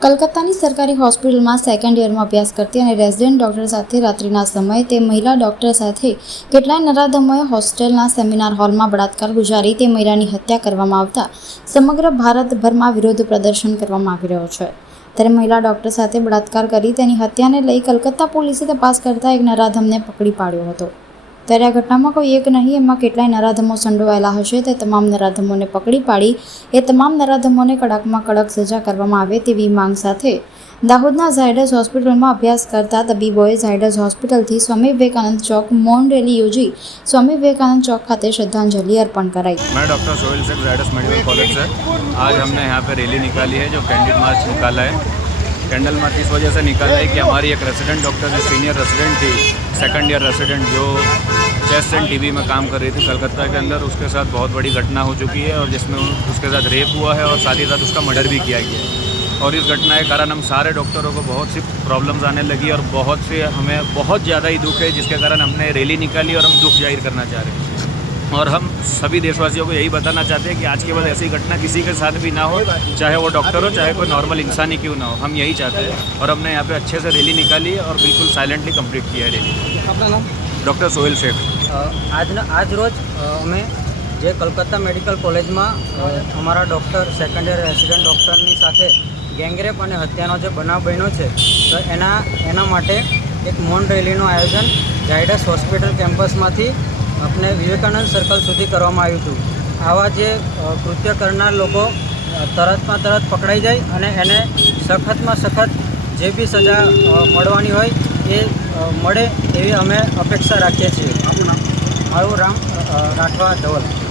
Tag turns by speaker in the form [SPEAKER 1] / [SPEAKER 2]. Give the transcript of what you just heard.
[SPEAKER 1] કલકત્તાની સરકારી હોસ્પિટલમાં સેકન્ડ યરમાં અભ્યાસ કરતી અને રેઝિડન્ટ ડૉક્ટર સાથે રાત્રિના સમયે તે મહિલા ડૉક્ટર સાથે કેટલાય નરાધમોએ હોસ્ટેલના સેમિનાર હોલમાં બળાત્કાર ગુજારી તે મહિલાની હત્યા કરવામાં આવતા સમગ્ર ભારતભરમાં વિરોધ પ્રદર્શન કરવામાં આવી રહ્યો છે. ત્યારે મહિલા ડૉક્ટર સાથે બળાત્કાર કરી તેની હત્યાને લઈ કલકત્તા પોલીસે તપાસ કરતા એક નરાધમને પકડી પાડ્યો હતો. ત્યારે આ ઘટનામાં કોઈ એક નહીં એમાં કેટલાય નરાધમો સંડોવાયેલા હશે તે તમામ નરાધમોને પકડી પાડી એ તમામ નરાધમોને કડકમાં કડક સજા કરવામાં આવે તેવી માંગ સાથે દાહોદના ઝાયડસ હોસ્પિટલમાં અભ્યાસ કરતા તબીબોએ ઝાયડસ હોસ્પિટલથી સ્વામી વિવેકાનંદ ચોક મૌન રેલી યોજી સ્વામી વિવેકાનંદ ચોક ખાતે શ્રદ્ધાંજલિ અર્પણ કરાઈ
[SPEAKER 2] मैं doctor Sohel Shaikh Zydus medical college से आज हमने यहाँ पे रैली निकाली है जो कैंडिड मार्च निकाला है कैंडल मार्च इस वजह से निकाला है कि हमारी एक रेसिडेंट डॉक्टर जो सीनियर रेसिडेंट थी सेकंड ईयर रेसिडेंट जो चेस्ट एंड टीवी में काम कर रही थी कलकत्ता के अंदर, उसके साथ बहुत बड़ी घटना हो चुकी है और जिसमें उसके साथ रेप हुआ है और साथ ही साथ उसका मर्डर भी किया गया है। और इस घटना के कारण हम सारे डॉक्टरों को बहुत सी प्रॉब्लम्स आने लगी और बहुत से हमें बहुत ज़्यादा ही दुख है, जिसके कारण हमने रैली निकाली और हम दुख ज़ाहिर करना चाह रहे हैं। और हम सभी देशवासियों को यही बताना चाहते हैं कि आज के बाद ऐसी घटना किसी के साथ भी ना हो चाहे वो डॉक्टर हो चाहे कोई नॉर्मल इंसान ही क्यों ना हो हम यही चाहते हैं और हमने यहाँ पे अच्छे से रैली निकाली है और बिल्कुल साइलेंटली कंप्लीट किया है रैली
[SPEAKER 3] આપના નામ
[SPEAKER 2] डॉक्टर सोहेल शेख
[SPEAKER 3] અ, આજના આજ રોજ અ, અમે જે કલકત્તા મેડિકલ કોલેજમાં અ, અમારા ડૉક્ટર સેકન્ડ યર રેસિડન્ટ ડૉક્ટરની સાથે ગેંગરેપ અને હત્યાનો જે બનાવ બન્યો છે તો એના એના માટે એક મૌન રેલીનું આયોજન ઝાયડસ હોસ્પિટલ કેમ્પસમાંથી આપણે વિવેકાનંદ સર્કલ સુધી કરવામાં આવ્યું હતું. આવા જે કૃત્ય કરનાર લોકો તરતમાં તરત પકડાઈ જાય અને એને સખતમાં સખત જે બી સજા મળવાની હોય એ મળે એવી અમે અપેક્ષા રાખીએ છીએ. મારું રામ રાઠવા ધવલ.